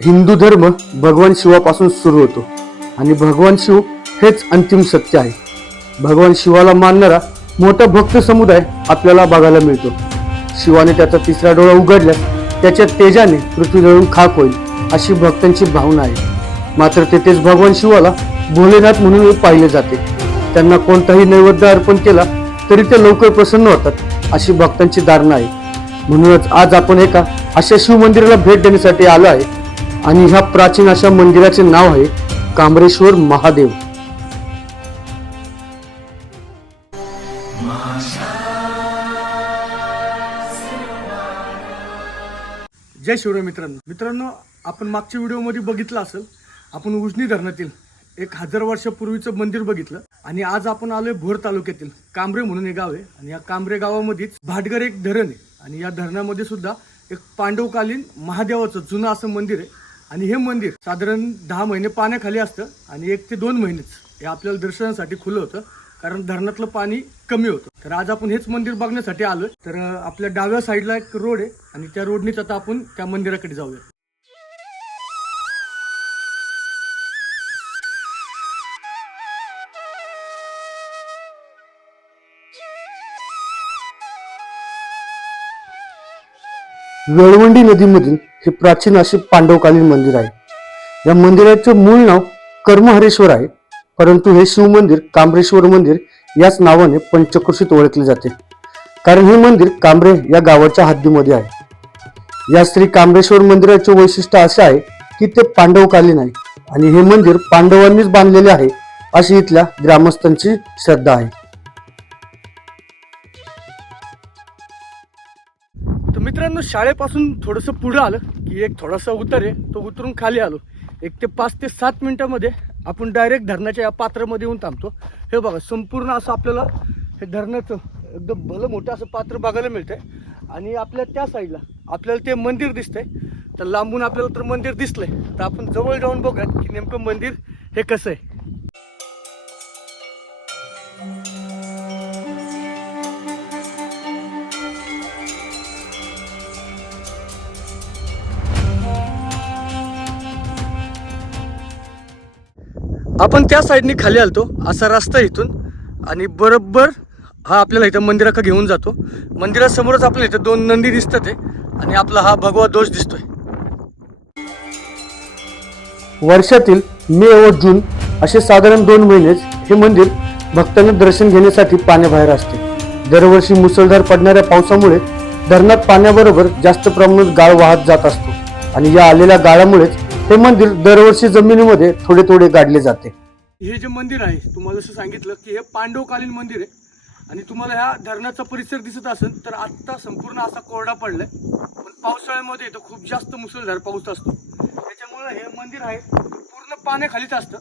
हिंदू धर्म भगवान शिवापासून सुरू होतो आणि भगवान शिव हेच अंतिम सत्य आहे. भगवान शिवाला मानणारा मोठा भक्त समुदाय आपल्याला बघायला मिळतो. शिवाने त्याचा तिसरा डोळा उघडल्यास त्याच्या तेजाने पृथ्वी जळून खाक होईल अशी भक्तांची भावना आहे. मात्र तेथेच भगवान शिवाला भोलेनाथ म्हणून पाहिले जाते. त्यांना कोणताही नैवेद्य अर्पण केला तरी ते लवकर प्रसन्न होतात अशी भक्तांची धारणा आहे. म्हणूनच आज आपण एका अशा शिव मंदिराला भेट देण्यासाठी आलो आहे आणि ह्या प्राचीन अशा मंदिराचे नाव आहे काम्रेश्वर महादेव. जय शिवराय मित्रांनो, आपण मागच्या व्हिडिओमध्ये बघितलं असेल, आपण उजनी धरणातील 1000 वर्षापूर्वीचं मंदिर बघितलं आणि आज आपण आलोय भोर तालुक्यातील कांबरे म्हणून एक गाव आहे आणि या कांबरे गावामध्येच भाटघर एक धरण आहे आणि या धरणामध्ये सुद्धा एक पांडवकालीन महादेवाचं जुनं असं मंदिर आहे. आणि हे मंदिर साधारण 10 महिने पाण्याखाली असतं आणि 1 ते 2 महिनेच हे आपल्याला दर्शनासाठी खुलं होतं, कारण धरणातलं पाणी कमी होतं. तर आज आपण हेच मंदिर बघण्यासाठी आलोय. तर आपल्या डाव्या साईडला एक रोड आहे आणि त्या रोडनीच आता आपण त्या मंदिराकडे जाऊया. वेळवंडी नदीमधील हे प्राचीन असे पांडवकालीन मंदिर आहे. या मंदिराचे मूळ नाव कर्महरेश्वर आहे, परंतु हे शिव मंदिर काम्रेश्वर मंदिर याच नावाने पंचक्रोशीत ओळखले जाते, कारण हे मंदिर कांबरे या गावाच्या हद्दीमध्ये आहे. या श्री काम्रेश्वर मंदिराचे वैशिष्ट्य असे आहे की ते पांडवकालीन आहे आणि हे मंदिर पांडवांनीच बांधलेले आहे अशी इथल्या ग्रामस्थांची श्रद्धा आहे. तर मित्रांनो, शाळेपासून थोडंसं पुढे आलं की एक थोडासा उतार आहे, तो उतरून खाली आलो. 1 ते 5 ते 7 मिनिटांमध्ये आपण डायरेक्ट धरणाच्या या पात्रामध्ये येऊन थांबतो. हे बघा, संपूर्ण असं आपल्याला हे धरणाचं एकदम भलं मोठं असं पात्र बघायला मिळतंय आणि आपल्या त्या साईडला आपल्याला ते मंदिर दिसतंय. तर लांबून आपल्याला तर मंदिर दिसलंय, तर आपण जवळ जाऊन बघूयात की नेमकं मंदिर हे कसं आहे. आपण त्या साईडने खाली आलतो, असा रस्ता इथून आणि बरोबर हा आपल्याला इथं मंदिराकडे घेऊन जातो. मंदिरासमोरच आपल्याला इथं 2 नंदी दिसतात आणि आपला हा भगवा ध्वज दिसतोय. वर्षातील मे व जून असे साधारण 2 महिनेच हे मंदिर भक्तांना दर्शन घेण्यासाठी पाण्याबाहेर असते. दरवर्षी मुसळधार पडणाऱ्या पावसामुळे धरणात पाण्याबरोबर जास्त प्रमाणात गाळ वाहत जात असतो आणि या आलेल्या गाळामुळेच हे मंदिर दरवर्षी जमिनीमध्ये थोडे थोडे गाडले जाते. हे जे मंदिर आहे, तुम्हाला जसं सांगितलं की हे पांडवकालीन मंदिर आहे आणि तुम्हाला ह्या धरणाचा परिसर दिसत असेल तर आत्ता संपूर्ण असा कोरडा पडलाय, पण पावसाळ्यामध्ये इथं खूप जास्त मुसळधार पाऊस असतो. त्याच्यामुळे हे मंदिर आहे पूर्ण पाण्याखालीच असतं.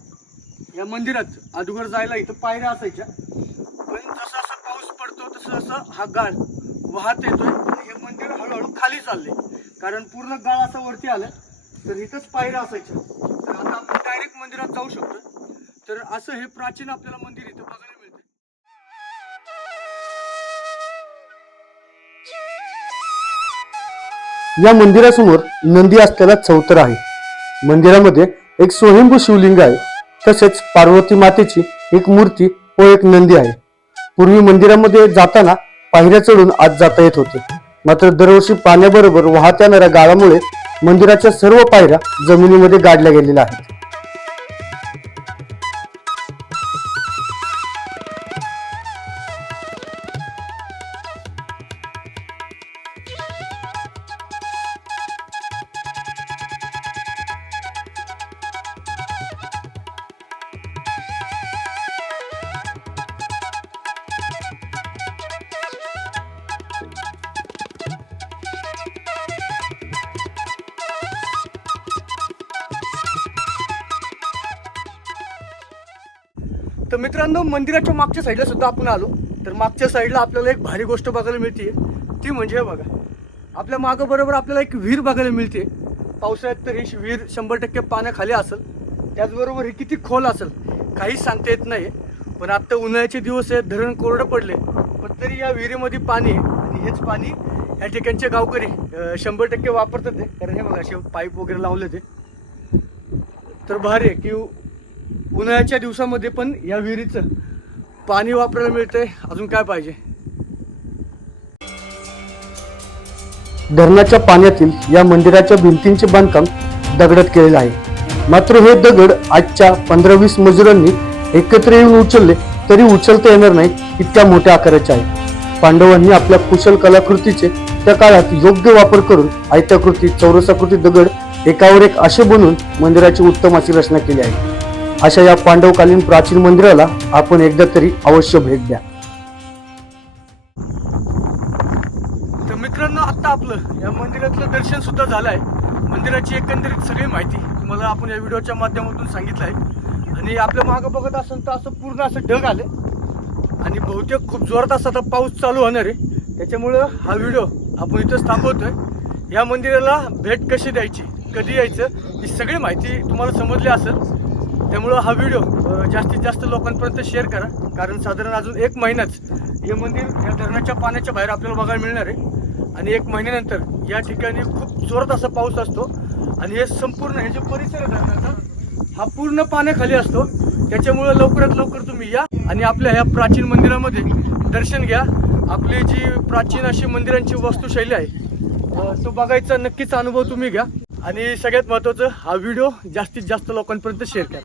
या मंदिरात अगोदर जायला इथं पायऱ्या असायच्या, पण जसं असं पाऊस पडतो तसं असं हा गाळ वाहत येतोय आणि हे मंदिर हळूहळू खाली चाललंय, कारण पूर्ण गाळ असं वरती आलं तर इथंच पायऱ्या असायच्या. तर आता आपण डायरेक्ट मंदिरात जाऊ शकतो. तर असं हे प्राचीन आपल्याला मंदिर इथं बघायला मिळतं. या मंदिरासमोर नंदी असलेला चौतर आहे. मंदिरामध्ये एक स्वयंभू शिवलिंग आहे, तसेच पार्वती मातेची एक मूर्ती व एक नंदी आहे. पूर्वी मंदिरामध्ये जाताना पायऱ्या चढून आत जाता येत होते, मात्र दरवर्षी पाण्याबरोबर वाहत येणाऱ्या गाळामुळे मंदिराच्या सर्व पायऱ्या जमिनीमध्ये गाडल्या गेलेल्या आहेत. तर मित्रांनो, मंदिराच्या मागच्या साईडला सुद्धा आपण आलो. तर मागच्या साईडला आपल्याला एक भारी गोष्ट बघायला मिळते, ती म्हणजे बघा, आपल्या मागं बरोबर आपल्याला एक विहीर बघायला मिळते. पावसाळ्यात तर ही विहीर 100% पाण्याखाली असेल, त्याचबरोबर ही किती खोल असेल काहीच सांगता येत नाही. पण आत्ता उन्हाळ्याचे दिवस आहेत, धरण कोरडं पडले, पण तरी या विहिरीमध्ये पाणी आहे आणि हेच पाणी या ठिकाणचे गावकरी 100% वापरतात. कारण हे बघा, असे पाईप वगैरे लावले ते तर भारी आहे की उन्हाळ्याच्या दिवसामध्ये पण या विहिरीचं पाणी वापरायला मिळतंय. अजून काय पाहिजे. धरणाच्या पाण्यातील या मंदिराच्या भिंतींचे बांधकाम दगडात केलेले आहे. मात्र हे दगड आजच्या 15-20 मजुरांनी एकत्र येऊन उचलले तरी उचलता येणार नाही, इतक्या मोठ्या आकाराचे आहे. पांडवांनी आपल्या कुशल कलाकृतीचे त्या काळात योग्य वापर करून आयताकृती चौरसाकृती दगड एकावर एक असे बनवून मंदिराची उत्तम अशी रचना केली आहे. अशा या पांडवकालीन प्राचीन मंदिराला आपण एकदा तरी अवश्य भेट द्या. तर मित्रांनो, आता आपलं या मंदिरातलं दर्शन सुद्धा झालं आहे. मंदिराची एकंदरीत सगळी माहिती तुम्हाला आपण या व्हिडिओच्या माध्यमातून सांगितलं आहे. आणि आपल्या मागं बघत असेल तर असं पूर्ण असं ढग आले आणि बहुतेक खूप जोरात असा आता पाऊस चालू होणार आहे. त्याच्यामुळं हा व्हिडिओ आपण इथंच थांबवतोय. या मंदिराला भेट कशी द्यायची, कधी यायचं, ही सगळी माहिती तुम्हाला समजली असेल. त्यामुळं हा व्हिडिओ जास्तीत जास्त लोकांपर्यंत शेअर करा. कारण साधारण अजून 1 महिनाच हे मंदिर या धरणाच्या पाण्याच्या बाहेर आपल्याला बघायला मिळणार आहे. आणि 1 महिन्यानंतर या ठिकाणी खूप जोरात असा पाऊस असतो आणि हे संपूर्ण हे जे परिसर आहे धरणाचा हा पूर्ण पाण्याखाली असतो. त्याच्यामुळं लवकरात लवकर तुम्ही या आणि आपल्या ह्या प्राचीन मंदिरामध्ये दर्शन घ्या. आपली जी प्राचीन अशी मंदिरांची वास्तुशैली आहे तो बघायचा नक्कीच अनुभव तुम्ही घ्या. आणि सगळ्यात महत्त्वाचं, हा व्हिडिओ जास्तीत जास्त लोकांपर्यंत शेअर करा.